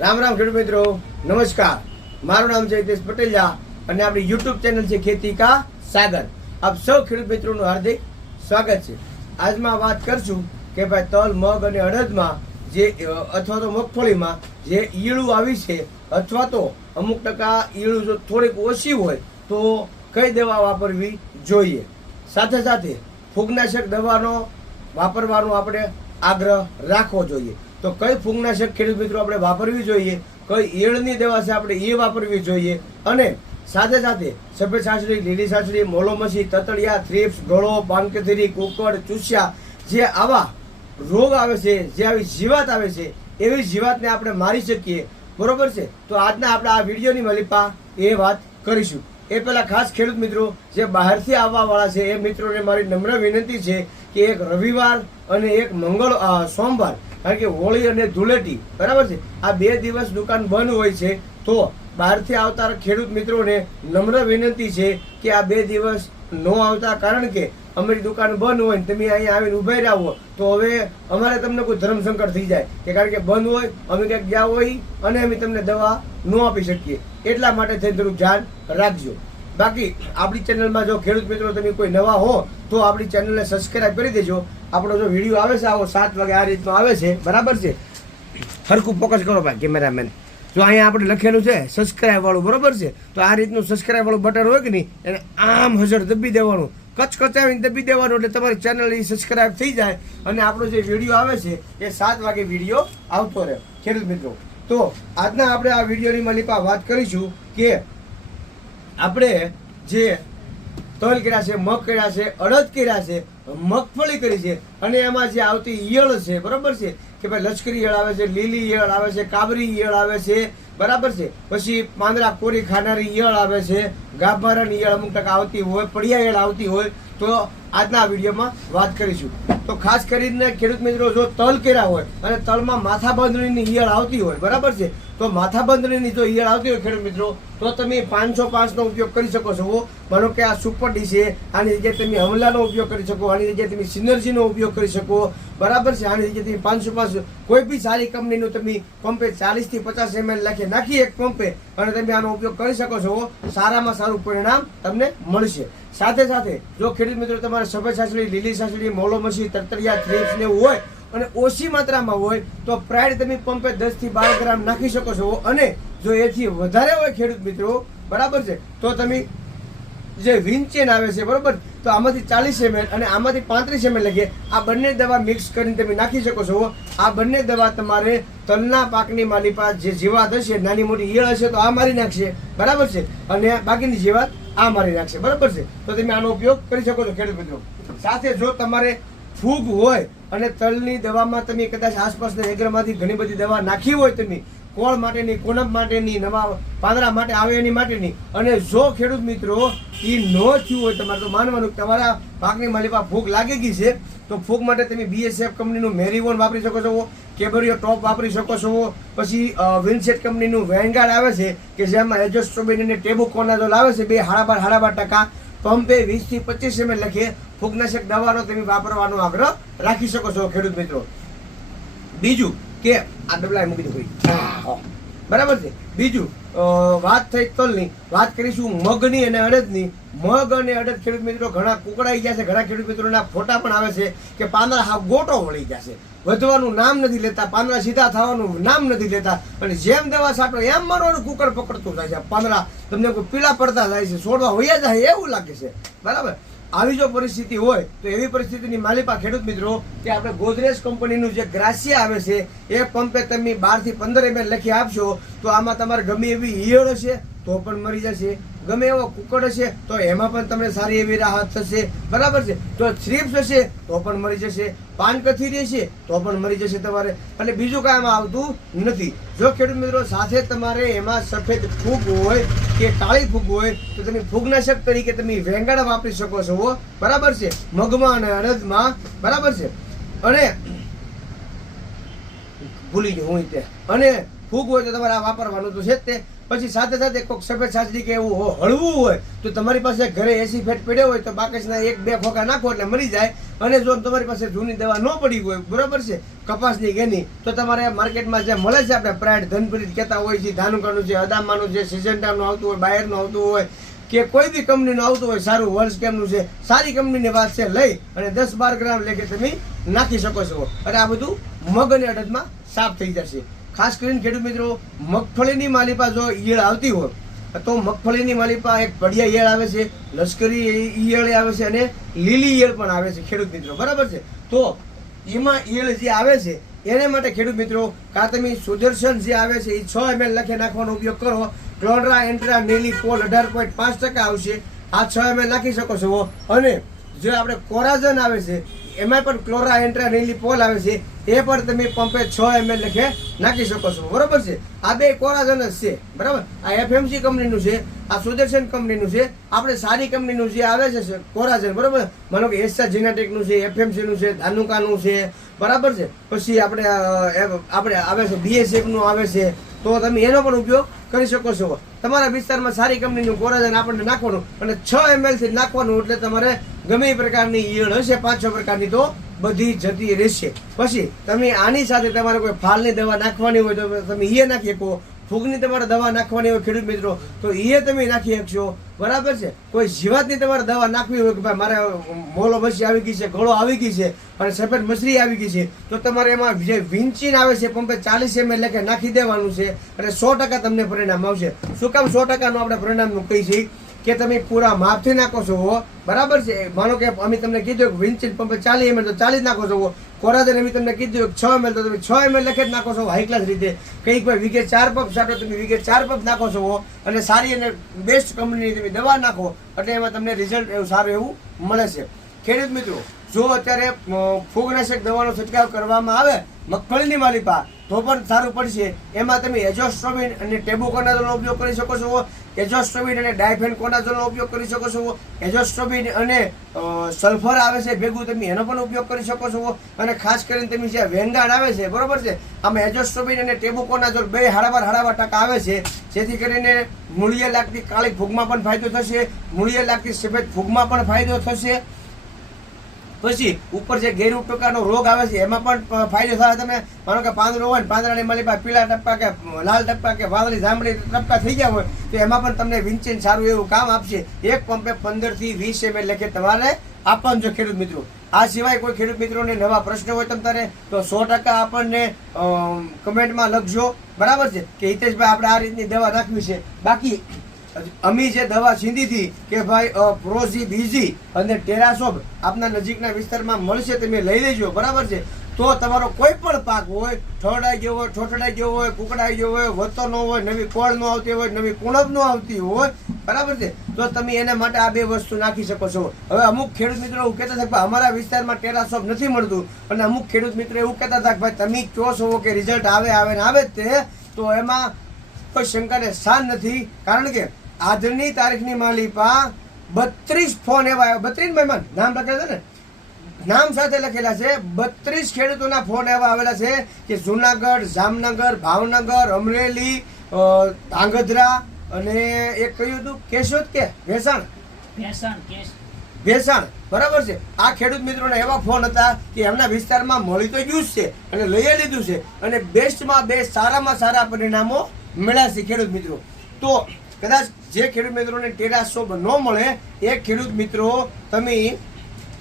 રામ રામ ખેડૂત મિત્રો, નમસ્કાર. મારું નામ છે હિતેશ પટેલિયા અને આપણી યુટ્યુબ ચેનલ છે ખેતી કા સાગર. આપ સૌ ખેડૂત મિત્રોનું હાર્દિક સ્વાગત છે. આજમાં વાત કરશું કે ભાઈ તલ, મગ અને અડદમાં જે અથવા તો મગફળીમાં જે ઈયળું આવી છે, અથવા તો અમુક ટકા ઈયળું જો થોડીક ઓછી હોય, તો કઈ દવા વાપરવી જોઈએ? સાથે સાથે ફૂગનાશક દવાનો વાપરવાનો આપણે આગ્રહ રાખવો જોઈએ. તો કઈ ફૂગનાશક ખેડૂત મિત્રો આપણે વાપરવી જોઈએ? કઈ ઈયળની દવા છે આપણે એ વાપરવી જોઈએ? અને સાથે સાથે સફેદ સાસડી લીલી સાસડી મોલોમસી તતળિયા થ્રીપ્સ, ગળો પાનકથરી કુકડ, ચૂસ્યા જે આવા રોગ આવે છે, જે આવી જીવાત આવે છે, એવી જીવાતને આપણે મારી શકીએ. બરોબર છે? તો આજના આપણે આ વિડીયોની મલિપા એ વાત કરીશું. એ પહેલાં ખાસ ખેડૂત મિત્રો, જે બહારથી આવવાવાળા છે, એ મિત્રોને મારી નમ્ર વિનંતી છે કે એક રવિવાર અને એક મંગળ સોમવાર કારણ કે હોળી અને ધૂળેટી, બરાબર છે? આ બે દિવસ દુકાન બંધ હોય છે. તો બહારથી આવતા ખેડૂત મિત્રોને નમ્ર વિનંતી છે કે આ બે દિવસ ન આવતા, કારણ કે અમારી દુકાન બંધ હોય તમે અહીંયા આવીને ઊભા રહ્યા તો હવે અમારે તમને કોઈ ધર્મ સંકટ થઈ જાય. કે કારણ કે બંધ હોય, અમે ક્યાંક ગયા હોય અને અમે તમને દવા ન આપી શકીએ. એટલા માટે થઈ થોડુંક ધ્યાન રાખજો. બાકી આપણી ચેનલમાં જો ખેડૂત મિત્રો તમે કોઈ નવા હો, તો આપણી ચેનલને સબસ્ક્રાઇબ કરી દેજો. આપણો જો વીડિયો આવે છે, આવો સાત વાગે આ રીતનો આવે છે, બરાબર છે? સરખું ફોકસ કરો ભાઈ, કેમેરામેન. જો અહીંયા આપણે લખેલું છે સબસ્ક્રાઈબ વાળું, બરોબર છે? તો આ રીતનું સબસ્ક્રાઈબ વાળું બટન હોય કે નહીં, એને આમ હજર દબી દેવાનું કચ કચાવીને દબી દેવાનું, એટલે તમારી ચેનલ એ સબસ્ક્રાઈબ થઈ જાય અને આપણો જે વીડિયો આવે છે, એ સાત વાગે વીડિયો આવતો રહે. ખેડૂત મિત્રો, તો આજના આપણે આ વિડીયોની મલિપા વાત કરીશું કે આપણે જે તલ કર્યા છે, મગ કર્યા છે, અડદ કર્યા છે, મગફળી કરી છે. અને એમાં જે આવતી ઈયળ છે, બરાબર છે? કે ભાઈ લશ્કરી ઈયળ આવે છે, લીલી ઈયળ આવે છે, કાબરી ઈયળ આવે છે, બરાબર છે? પછી પાંદડા કોરી ખાનારી ઈયળ આવે છે, ગાભારણ ઈયળ અમુક ટકા આવતી હોય, પડિયા ઈયળ આવતી હોય, તો આજના વિડીયોમાં વાત કરીશું. તો ખાસ કરીને ખેડૂત મિત્રો, જો તલ કર્યા હોય, અને તલમાં માથા બાંધણીની ઈયળ આવતી હોય, બરાબર છે? તો માથાબંધની જો ઈયળ આવતી હોય ખેડૂત મિત્રો, તો તમે પાંચસો પાંચનો ઉપયોગ કરી શકો છો. માનો કે આ સુપર ડી છે, આની જગ્યાએ તમે હમલાનો ઉપયોગ કરી શકો, આની જગ્યાએ તમે સિનર્જીનો ઉપયોગ કરી શકો. બરાબર છે, આની જગ્યાએ તમે પાંચસો પાંચ, કોઈ બી સારી કંપનીનું તમે પંપે ચાલીસથી પચાસ એમએલ નાખી નાખી એક પંપે, અને તમે આનો ઉપયોગ કરી શકો છો. સારામાં સારું પરિણામ તમને મળશે. સાથે સાથે, જો ખેડૂત મિત્રો, તમારે સફેદ સાસડી લીલી સાસડી મોલોમસી તરતરિયા, થ્રીપ્સ ને હોય અને ઓછી માત્રામાં હોય તો પ્રાઇડ તમે પંપે દસથી બાર ગ્રામ નાખી શકો છો. અને જો એથી વધારે હોય ખેડૂત મિત્રો, બરાબર છે? તો તમે જે વિનચેન આવે છે, બરાબર? તો આમાંથી ચાલીસ એમએલ અને આમાંથી પાંત્રીસ એમએલ લખીએ આ બંને દવા મિક્સ કરીને તમે નાખી શકો છો. આ બંને દવા તમારે તલના પાકની માલિપા જે જીવાત હશે, નાની મોટી ઈયળ હશે, તો આ મારી નાખશે. બરાબર છે? અને બાકીની જીવાત આ મારી નાખશે. બરાબર છે? તો તમે આનો ઉપયોગ કરી શકો છો ખેડૂત મિત્રો. સાથે જો તમારે ફૂગ હોય અને તલની દવામાં તમે કદાચ આસપાસના એગ્રામાંથી ઘણી બધી દવા નાખી હોય તમે, કોળ માટેની કોનમ માટેની, નવા પાંદડા માટે આવે એની માટેની. અને જો ખેડૂત મિત્રો એ ન થયું હોય તમારે તો માનવાનું તમારા પાકની માલિકા ફૂગ લાગી ગઈ છે, તો ફૂગ માટે તમે બીએસએફ કંપનીનું મેરીવોન વાપરી શકો છો, કેબરિયો ટોપ વાપરી શકો છો, પછી વિન્સેટ કંપનીનું વેનગાર્ડ આવે છે, કે જેમાં એજોસ્ટ્રોબિન અને ટેબુકોનાઝોલ આવે છે, બે હાડા બાર ટકા. પંપે વીસથી પચીસ એમ લખીએ. ફૂગનાશક દવાનો તમે વાપરવાનો આગ્રહ રાખી શકો છો, ખેડૂત મિત્રો. બીજું કે આ ડબલા મૂકી દો બરાબર છે? બીજું વાત થઈ તલની. વાત કરીશું મગની અને અડદની. મગ અને અડદ ખેડૂત મિત્રો ઘણા કુકડાઈ ગયા છે. ઘણા ખેડૂત મિત્રોના ફોટા પણ આવે છે કે પાંદડા હાવ ગોટો વળી ગયા છે. વધવાનું નામ નથી લેતા, પાંદડા સીધા થવાનું નામ નથી લેતા. અને જેમ દવા છાંટો એમ મારવાનું કુકડ પકડતું થાય છે. પાંદડા તમને કોઈ પીળા પડતા થાય છે, છોડવા વયા જાય એવું લાગે છે. બરાબર? આવી જો પરિસ્થિતિ હોય, તો એવી પરિસ્થિતિની માલિપા ખેડૂત મિત્રો કે આપણે ગોદરેજ કંપનીનું જે ગ્રાસિયા આવે છે, એ પંપે તમે બારથી પંદર એમએલ લખી આપશો, તો આમાં તમારે ગમે એવી ઈયળો છે, તો પણ મરી જશે. ગમે એવો કુકડ હશે, તો એમાં પણ તમને સારી એવી રાહત થશે. બરાબર છે? તો થ્રીપ્સ હશે, તો પણ મરી જશે. પાન કથીરી હશે, તો પણ મરી જશે તમારે. અને બીજું કાંઈ આવતું નથી. જો ખેડૂત મિત્રો, સાથે તમારે એમાં સફેદ ફૂગ હોય કે કાળી ફૂગ હોય, તો તમે ફૂગનાશક તરીકે તમે વેંગણ વાપરી શકો છો બરાબર છે? મગમાં અને અડદમાં. બરાબર છે? અને ભૂલી ગયો હું તે. અને ફૂગ હોય તો તમારે આ વાપરવાનું તો છે જ તે. પછી સાથે સાથે કોઈક સફેદ સાચડી કે એવું હળવું હોય, તો તમારી પાસે ઘરે એસી ફેટ પડ્યો હોય તો બાકસના એક બે ખોખા નાખો એટલે મરી જાય. અને જો તમારી પાસે જૂની દવા ન પડી હોય, બરાબર છે, કપાસની ઘેની, તો તમારે માર્કેટમાં જે મળે છે આપણે પ્રાઇડ ધનપ્રીત કહેતા હોય છે, ધાનુકાનું છે, અદામાનું છે, સિઝન્ટાનું આવતું હોય, બાયરનું આવતું હોય, કે કોઈ બી કંપનીનું આવતું હોય, સારું વર્ષ કેમનું છે, સારી કંપનીની વાત છે, લઈ અને દસ બાર ગ્રામ લેખે તમે નાખી શકો છો. અને આ બધું મગ અને અડદમાં સાફ થઈ જશે. ખાસ કરીને ખેડૂત મિત્રો, મગફળીની માલિપા જો ઈયળ આવતી હોય, તો મગફળીની માલિપા એક પડિયા ઈયળ આવે છે, લશ્કરી ઈયળ આવે છે અને લીલી ઈયળ પણ આવે છે ખેડૂત મિત્રો. બરાબર છે? તો એમાં ઈયળ જે આવે છે, એને માટે ખેડૂત મિત્રો કાં તમે સુદર્શન જે આવે છે એ છ એમએલ લખે નાખવાનો ઉપયોગ કરો. ક્લોડ્રા એન્ટ્રા નેલી પોલ અઢાર પોઈન્ટ પાંચ ટકા આવશે. આ છ એમએલ નાખી શકો છો. અને જે આપણે કોરાજન આવે છે એમાં પણ ક્લોરા એન્ટ્રા નેલી પોલ આવે છે. એ પણ તમે પંપે છ એમએલ લખે નાખી શકો છો. બરોબર છે? આ બે કોરાઝન જ છે. બરાબર? આ એફએમસી કંપનીનું છે, આ સુદર્શન કંપનીનું છે, આપણે સારી કંપનીનું જે આવે છે કોરાઝન બરાબર? માનો કે એસા જીનેટિકનું છે એફએમસીનું છે, ધાનુકાનું છે, બરાબર છે? પછી આપણે આપણે આવે છે બીએસએફનું આવે છે. તો તમે એનો પણ ઉપયોગ કરી શકો છો. તમારા વિસ્તારમાં સારી કંપનીનું કોરાજન આપણને નાખવાનું અને છ એમએલથી નાખવાનું એટલે તમારે ગમે એ પ્રકારની ઈયળ હશે, પાંચ, છ પ્રકારની તો બધી જતી રહેશે. પછી તમે આની સાથે તમારે કોઈ ફાલની દવા નાખવાની હોય તો તમે એ નાખી શકો. ફૂગની તમારે દવા નાખવાની હોય, ખેડૂત મિત્રો, તો એ તમે નાખી શકશો. બરાબર છે? કોઈ જીવાતની તમારે દવા નાખવી હોય કે ભાઈ મારે મોલો મસી આવી ગઈ છે, ગળો આવી ગઈ છે, અને સફેદ મસરી આવી ગઈ છે, તો તમારે એમાં જે વિંચીન આવે છે, પંપે ચાલીસ એમએલ લેખે નાખી દેવાનું છે અને સો ટકા તમને પરિણામ આવશે. શું કામ સો ટકાનું આપણે પરિણામનું કહી છીએ કે તમે પૂરા માપથી નાખો છો બરાબર છે? માનો કે અમે તમને કીધું કે વિન્ચિલ પંપે ચાલીસ એમએલ તો ચાલીસ નાખો છો કોરાદર અમે તમને કીધું કે છ એમએલ તો તમે છ એમએલ લખે જ નાખો છો હાઈ ક્લાસ રીતે. કંઈક ભાઈ વીઘે ચાર પંપ સાટો તમે વીઘે ચાર પંપ નાખો છો અને સારી અને બેસ્ટ કંપનીની તમે દવા નાખો, એટલે એમાં તમને રિઝલ્ટ એવું સારું એવું મળે છે. ખેડૂત મિત્રો, જો અત્યારે ફૂગનાશક દવાનો છંટકાવ કરવામાં આવે, મગફળીની માલિપા, તો પણ સારું પડશે. એમાં તમે એજોસ્ટ્રોમિન અને ટેબુકોનાઝોલનો ઉપયોગ કરી શકો છો. એજોસ્ટ્રોમિન અને ડાયફેનકોનાઝોલનો ઉપયોગ કરી શકો છો. એજોસ્ટ્રોમિન અને સલ્ફર આવે છે, ભેગું તમે એનો પણ ઉપયોગ કરી શકો છો. અને ખાસ કરીને તમે જે વેંગાણ આવે છે, બરોબર છે? આમાં એજોસ્ટ્રોમિન અને ટેબુકોનાઝોલ બે હાડાબાર હાડાબાર ટકા આવે છે. જેથી કરીને મૂળિયે લાગતી કાળી ફૂગમાં પણ ફાયદો થશે. મૂળિયે લાગતી સફેદ ફૂગમાં પણ ફાયદો થશે. પછી ઉપર જે ગેરુ ટકાનો રોગ આવે છે, એમાં પણ ફાયદો થાય. તમે માનો કે પાંદડું હોય ને, પાંદડાની માલી પાસે પીળા ટપકા કે લાલ ટપકા કે વાદળી જાંબળી ટપકા થઈ ગયા હોય, તો એમાં પણ તમને વિંચીન સારું એવું કામ આપશે. એક પંપે પંદરથી વીસ એટલે કે તમારે આપવાનું છે, ખેડૂત મિત્રો. આ સિવાય કોઈ ખેડૂત મિત્રોને નવા પ્રશ્ન હોય તમારે તો સો ટકા આપણને કમેન્ટમાં લખજો. બરાબર છે? કે હિતેશભાઈ, આપણે આ રીતની દવા નાખવી છે. બાકી અમી જે દવા છીંદી હતી કે ભાઈ પ્રોઝી બીજી અને ટેરાસોબ આપના નજીકના વિસ્તારમાં મળશે તમે લઈ લેજો, બરાબર છે? તો તમારો કોઈ પણ પાક હોય ઠોડાઈ ગયો હોય, ઠોઠડાઈ ગયો હોય, કુકડાઈ ગયો હોય વતો ન હોય, નવી કોળ ન આવતી હોય, નવી કુણબ ન આવતી હોય, બરાબર છે? તો તમે એના માટે આ બે વસ્તુ નાખી શકો છો. હવે અમુક ખેડૂત મિત્રો એવું કહેતા હતા અમારા વિસ્તારમાં ટેરાસોપ નથી મળતું. અને અમુક ખેડૂત મિત્રો એવું કહેતા હતા કે ભાઈ, તમે કહો છો કે રિઝલ્ટ આવે આવે ને આવે જ તે, તો એમાં કોઈ શંકાને સ્થાન નથી. કારણ કે આજની તારીખની માલિપા બત્રીસ ફોન એવા આવ્યા. બત્રીસ મહેમાન નામ લખેલા છે ને? નામ સાથે લખેલા છે બત્રીસ ખેડૂતોના ફોન એવા આવેલા છે કે જુનાગઢ જામનગર ભાવનગર અમરેલી ધાંગધ્રા અને એક કહ્યું હતું? કેશોદ કે? ભેસાણ? ભેસણ બરાબર છે. આ ખેડૂત મિત્રોના એવા ફોન હતા કે એમના વિસ્તારમાં મળી તો ગયું છે અને લઈ લીધું છે અને બેસ્ટમાં બેસ્ટ સારામાં સારા પરિણામો મળ્યા છે ખેડૂત મિત્રો. તો કદાચ જે ખેડૂત મિત્રોને ટેરાસોપ ન મળે, એ ખેડૂત મિત્રો, તમે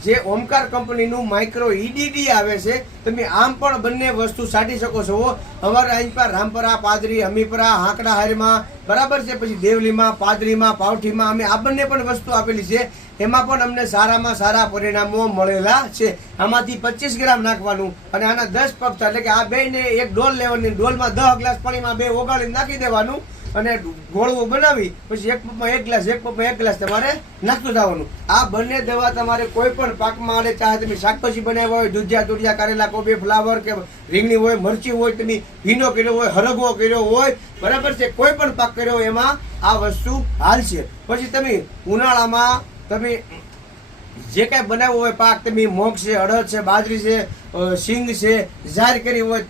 જે ઓમકાર કંપનીનું માઇક્રો ઈડીડી આવે છે, તમે આમ પણ બંને વસ્તુ સાટી શકો છો. અહીં પર રામપરા, પાદરી, હમીપરા, હાંકડા હારીમાં, બરાબર છે, પછી દેવલીમાં, પાદરીમાં, પાવઠીમાં, અમે આ બંને પણ વસ્તુ આપેલી છે. એમાં પણ અમને સારામાં સારા પરિણામો મળેલા છે. આમાંથી પચીસ ગ્રામ નાખવાનું અને આના દસ પગ એટલે કે આ બેને એક ડોલ લેવાની, ડોલમાં દસ ગ્લાસ પાણીમાં બે ઓગાળીને નાખી દેવાનું. અને ગોળવું બનાવી, પછી એક પગમાં એક ગ્લાસ, એક પગમાં એક ગ્લાસ તમારે નાખતું જવાનું. આ બંને દવા તમારે કોઈ પણ પાકમાં આવે ચાહે તમે શાકભાજી બનાવ્યા હોય, દૂધિયા, તુરિયા, કારેલા, કોબી, ફ્લાવર કે રીંગણી હોય, મરચી હોય, તમે ભીનો કર્યો હોય, હરગવો કર્યો હોય, બરાબર છે, કોઈ પણ પાક કર્યો હોય, એમાં આ વસ્તુ હાલ છે. પછી તમે ઉનાળામાં તમે જે કાંઈ બનાવવું હોય પાક, તમે મોગ છે, અડદ છે, બાજરી છે સિંગ છે ઝાર કરી હોય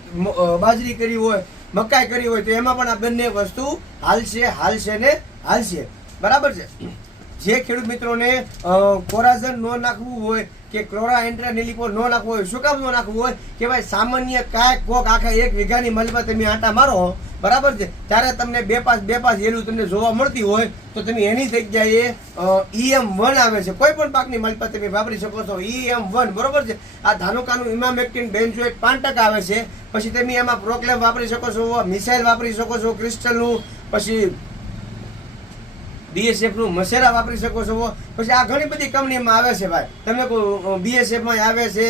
બાજરી કરી હોય મકાઈ કરી હોય તો એમાં પણ આ બંને વસ્તુ હાલશે હાલશે ને હાલશે. બરાબર છે? જે ખેડૂત મિત્રોને કોરાઝન ન નાખવું હોય કે ક્લોરા એન્ટ્રા નિલિપો ન નાખવું હોય, શું કામ ન નાખવું હોય કે ભાઈ સામાન્ય કાંઈક કોક આખા એક વીઘાની મલમાં તમે આટા મારો, બરાબર છે? ત્યારે તમને બે પાંચ બે પાંચ એલું તમને જોવા મળતી હોય, તો તમે એની જગ્યાએ ઈએમ વન આવે છે. કોઈ પણ પાકની મલપા તમે વાપરી શકો છો. ઈએમ વન બરોબર છે? આ ધાનુકાનું ઇમામેક્ટિન બેન્ઝોએટ પાંચ ટકા આવે છે. પછી તમે એમાં પ્રોક્લેમ વાપરી શકો છો, મિસાઇલ વાપરી શકો છો, ક્રિસ્ટલનું, પછી બીએસએફનું મસેરા વાપરી શકો છો. પછી આ ઘણી બધી કંપનીમાં આવે છે ભાઈ. તમે બીએસએફમાં બીએસએફ આવે છે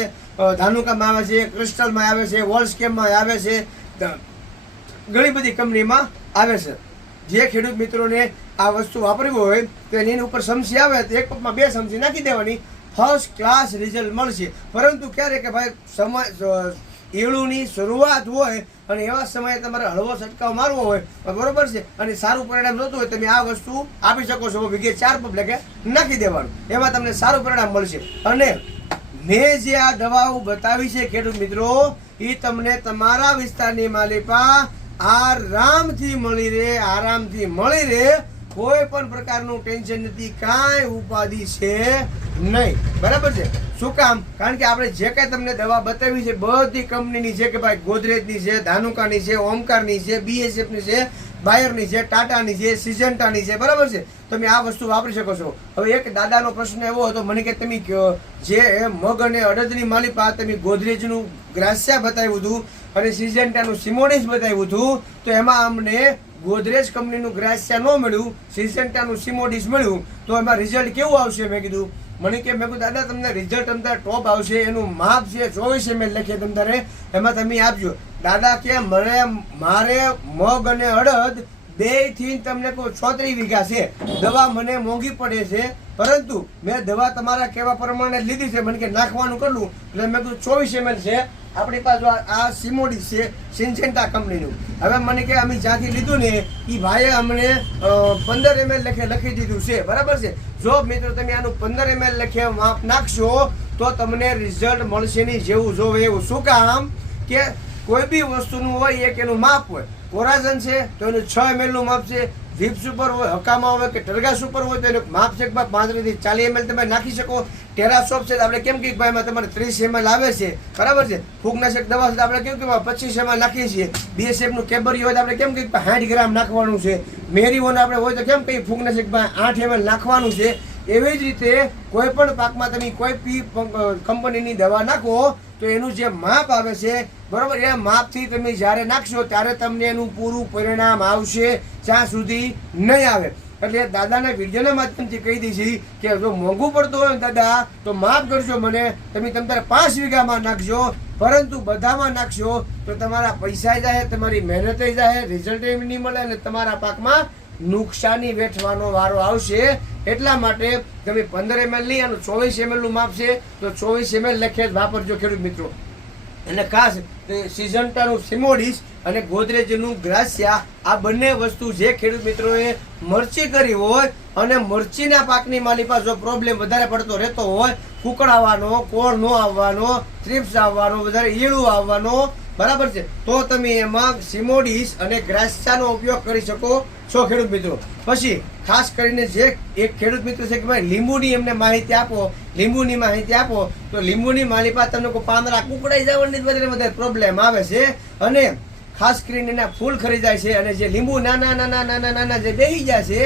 ધાનુકામાં આવે છે, ક્રિસ્ટલમાં આવે છે વોલ્સકેમમાં આવે છે ઘણી બધી કંપનીમાં આવે છે. જે ખેડૂત મિત્રોને આ વસ્તુ વાપરવી હોય, તો એની ઉપર સમસી આવે, તો એક કપમાં બે સમસી નાખી દેવાની. ફર્સ્ટ ક્લાસ રિઝલ્ટ મળશે. પરંતુ ક્યારે કે ભાઈ સમય અ, ઈળુની શરૂઆત હોય અને એવા સમયે તમારે હળવો છંટકાવ મારવો હોય બરોબર છે. અને સારું પરિણામ જોતું હોય તમે આ વસ્તુ આપી શકો છો. વિગે ચાર પંપ કે નાખી દેવાનું. એમાં તમને સારું પરિણામ મળશે. અને મેં જે આ દવાઓ બતાવી છે ખેડૂત મિત્રો એ તમને તમારા વિસ્તારની માલિપા આરામથી મળી રહે આરામથી મળી રહે. કોઈ પણ પ્રકારનું ટેન્શન નથી, કાંઈ ઉપાધિ છે નહીં. બરાબર છે? શું કામ? કારણ કે આપણે જે કાંઈ તમને દવા બતાવી છે, બધી કંપનીની છે કે ભાઈ ગોદરેજની છે, ધાનુકાની છે, ઓમકારની છે બીએસએફની છે, બાયરની છે, ટાટાની છે સિજન્ટાની છે. બરાબર છે? તમે આ વસ્તુ વાપરી શકો છો. હવે એક દાદાનો પ્રશ્ન એવો હતો, મને કે તમે જે મગ અને અડદની માલિપા તમે ગોદરેજનું ગ્રાસ્યા બતાવ્યું હતું અને સિજન્ટાનું સિમોડિસ બતાવ્યું હતું, તો એમાં અમને ગોદરેજ કંપનીનું ગ્રાસ્યા ન મળ્યું સિન્સેન્ટાનું સિમોડિસ મળ્યું, તો એમાં રિઝલ્ટ કેવું આવશે? મેં કીધું, મને કે, મેં કીધું, દાદા, તમને રિઝલ્ટ તમને ટોપ આવશે, એનું માપ છે ચોવીસ એમએલ લખીએ તમે એમાં તમે આપજો. દાદા, કે મને, મારે મગ અને અડદ બેથી તમને કોઈ છોતરી વીઘા છે. દવા મને મોંઘી પડે છે, પરંતુ મેં દવા તમારા કહેવા પ્રમાણે લીધી છે. મને કે નાખવાનું કરલું એટલે મેં કીધું, ચોવીસ એમએલ છે. આપણી પાસે આ- સિમોડી છે સિન્સેન્ટા કંપનીનું હવે મને કે અમે જ્યાંથી લીધું ને એ ભાઈએ અમને પંદર એમએલ લખે, લખી દીધું છે. બરાબર છે? જો મિત્રો તમે આનું પંદર એમએલ લખે માપ નાખશો, તો તમને રિઝલ્ટ મળશે નહીં જેવું જોવે એવું. શું કામ? કે કોઈ બી વસ્તુનું હોય, એક એનું માપ હોય. કોરાઝન છે, તો એનું છ એમએલનું માપ છે. વિપ્સ ઉપર હોય, હકામાં હોય કે ટરગાસ ઉપર હોય તો એને માપ છે કે પાંત્રીસથી ચાલીસ એમએલ તમે નાખી શકો. ટેરાસોપ છે આપણે કેમ કે ભાઈમાં તમારે ત્રીસ એમએલ આવે છે. બરાબર છે? ફૂગનાશક દવા છે આપણે કેમ કે પચીસ એમએલ નાખીએ છીએ. બીએસએફનું કેબરી હોય તો આપણે કેમ કે સાઠ ગ્રામ નાખવાનું છે. મેરીઓને આપણે હોય તો કેમ કંઈ ફૂગનાશક આઠ એમએલ નાખવાનું છે. એવી જ રીતે કોઈ પણ પાકમાં તમે કોઈ પી કંપનીની દવા નાખો તો એનું જે માપ આવે છે, બરોબર, એ માપથી તમે જ્યારે નાખશો ત્યારે તમને એનું પૂરું પરિણામ આવશે જ્યાં સુધી નહીં આવે. એટલે દાદાના વિડીયોના માધ્યમથી કહી દઈશી કે જો મોંઘું પડતું હોય દાદા, તો માફ કરજો મને, તમે તમ તારે પાંચ વીઘામાં નાખજો, પરંતુ બધામાં નાખશો તો તમારા પૈસા જાય, તમારી મહેનત જાય રિઝલ્ટ નહીં મળે અને તમારા પાકમાં નુકસાની વેઠવાનો વારો આવશે. એટલા માટે તમે પંદર એમએલ નહીં અને ચોવીસ એમએલનું માપ છે, તો ચોવીસ એમએલ લખે જ વાપરજો ખેડૂત મિત્રો. અને ખાસ સિઝન્ટાનું સિમોડિસ અને ગોદરેજનું ગ્રાસિયા, આ બંને વસ્તુ જે ખેડૂત મિત્રોએ મરચી કરી હોય અને મરચીના પાકની માલિપા જો પ્રોબ્લેમ વધારે પડતો રહેતો હોય કુકડાવાનો કોળ નો આવવાનો થ્રિપ્સ આવવાનો, વધારે ઈળું આવવાનો બરાબર છે? તો તમે એમાં સિમોડિસ અને ગ્રાસ્યાનો ઉપયોગ કરી શકો છો ખેડૂત મિત્રો. પછી ખાસ કરીને જે એક ખેડૂત મિત્ર છે કે ભાઈ, લીંબુની એમને માહિતી આપો, લીંબુની માહિતી આપો, તો લીંબુની માલિપા તમને કોઈ પાંદડા કુકડાઈ જવાની વધારે વધારે પ્રોબ્લેમ આવે છે. અને ખાસ કરીને એના ફૂલ ખરી જાય છે અને જે લીંબુ નાના નાના નાના નાના જે બેહી જાય છે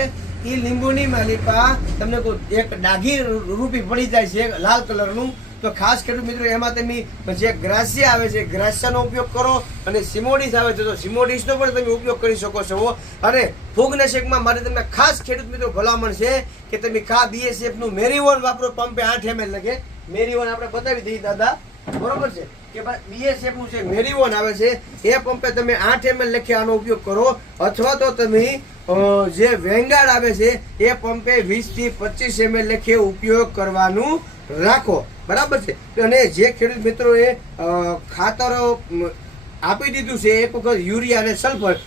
એ લીંબુની માલિપા તમને કોઈ એક ડાઘી રૂપી પડી જાય છે, લાલ કલરનું. તો ખાસ ખેડૂત મિત્રો, એમાં તમે જે ગ્રાસિયા આવે છે, ગ્રાસિયાનો ઉપયોગ કરો અને સિમોડિસ આવે છે, તો સિમોડિસનો પણ તમે ઉપયોગ કરી શકો છો અને ફૂગનાશકમાં મારે તમને ખાસ ખેડૂત મિત્રો ભલામણ છે કે તમે ખા બીએસએફનું મેરીવોન વાપરો, પંપે આઠ એમએલ લગે મેરીવોન આપણે બતાવી દઈએ દાદા. બરોબર છે? કે ભાઈ બીએસએફનું જે મેરીવોન આવે છે, એ પંપે તમે આઠ એમએલ લખી, આનો ઉપયોગ કરો. અથવા તો તમે જે વેંગાડ આવે છે, એ પંપે વીસથી પચીસ એમએલ લખે, ઉપયોગ કરવાનું રાખો. બરાબર છે? અને જે ખેડૂત મિત્રોએ ખાતરો આપી દીધું છે, એક વખત યુરિયા અને સલ્ફર,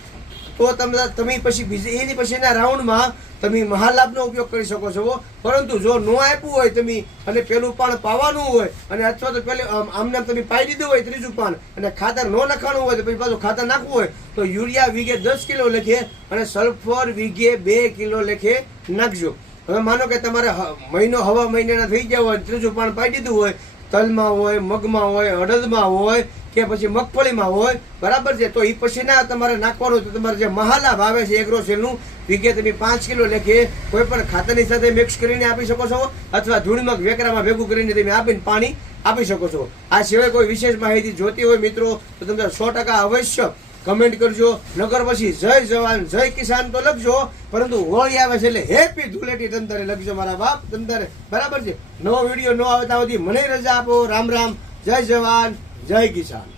તો તમે તમે પછી બીજી, એની પછીના રાઉન્ડમાં તમે મહાલાભનો ઉપયોગ કરી શકો છો. પરંતુ જો ન આપ્યું હોય તમે, અને પેલું પાન પાવાનું હોય, અને અથવા તો પેલું આમ આમને તમે પાઈ દીધું હોય ત્રીજું પાન, અને ખાતર ન નાખવાનું હોય તો પછી પાછું ખાતર નાખવું હોય, તો યુરિયા વીઘે દસ કિલો લેખે અને સલ્ફર વીઘે બે કિલો લેખે નાખજો. હવે માનો કે તમારે મહિનો હવા મહિનાના થઈ ગયા હોય ત્રીજું પાન પાડી દીધું હોય, તલમાં હોય, મગમાં હોય, અડદમાં હોય, કે પછી મગફળીમાં હોય, બરાબર છે? તો એ પછી ના તમારે નાખવાનું, તો તમારે જે મહાલાભ આવે છે એગ્રોસેલનું વિગે તમે પાંચ કિલો લેખે કોઈ પણ ખાતરની સાથે મિક્સ કરીને આપી શકો છો, અથવા ધૂળમગ વેકરામાં ભેગું કરીને તમે આપીને પાણી આપી શકો છો. આ સિવાય કોઈ વિશેષ માહિતી જોતી હોય મિત્રો, તો તમને સો ટકા અવશ્ય કમેન્ટ કરજો નગર પછી જય જવાન, જય કિસાન તો લખજો, પરંતુ હોળી આવે છે એટલે હેપી ધૂળેટી તંતરે લખજો મારા બાપ તંતરે બરાબર છે? નવો વીડિયો ન આવે ત્યાં સુધી મને રજા આપો. રામ રામ. જય જવાન, જય કિસાન.